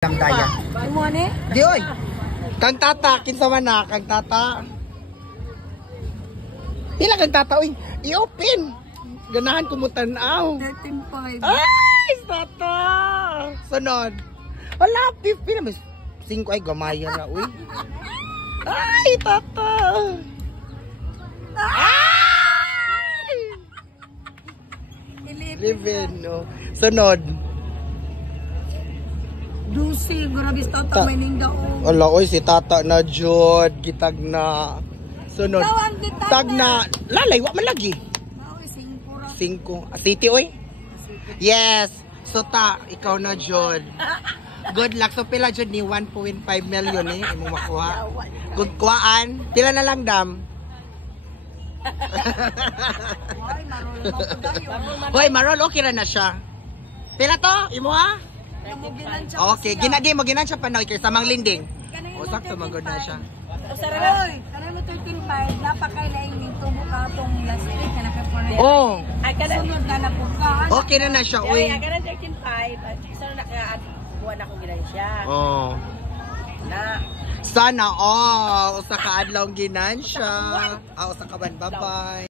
Daya. Mo ni? Di oy. Kang tata, kinsa man na kang tata. Pila kang tata oy? I-open. Ganahan ko mo tan-aw. 13.5. Ay, tata. Sunod. Wala, pila mas 5 ay gamaya na oy. Ay, tata. Ay! 11 no. Sunod. Dusi, grabe sa tata may ning daong. Ala, oy, si tata na jud gitag na. Sunod. Tawag di tata. Tag na. Lalay, wa man lagi. Maoy 5 ra. 5. City, oy? Yes. So, ikaw na jud. Good luck. So, pila jud ni 1.5 million eh. Imong makuha. Kung kuhaan, pila na lang dam. Hoy, marol mo ko dayon. Hoy, Marol, okay na siya. Pila to? Imo ha? Namuginan siya. Okay, ginagi mo ginan siya pa na sa Mang Linding. O, sakto magod na siya. Hoy, kanay mo 13.5 napakailaing ning tubo ka tong last week na naka-4. Oh, Ay kada sunod na napukaan. okay na na siya, uy. Ay, agad 13.5. So, nakabuwan ako ginan siya. Oh. Na, Sana all. Usa ka adlaw ginan siya. Usa ka ban. Bye-bye.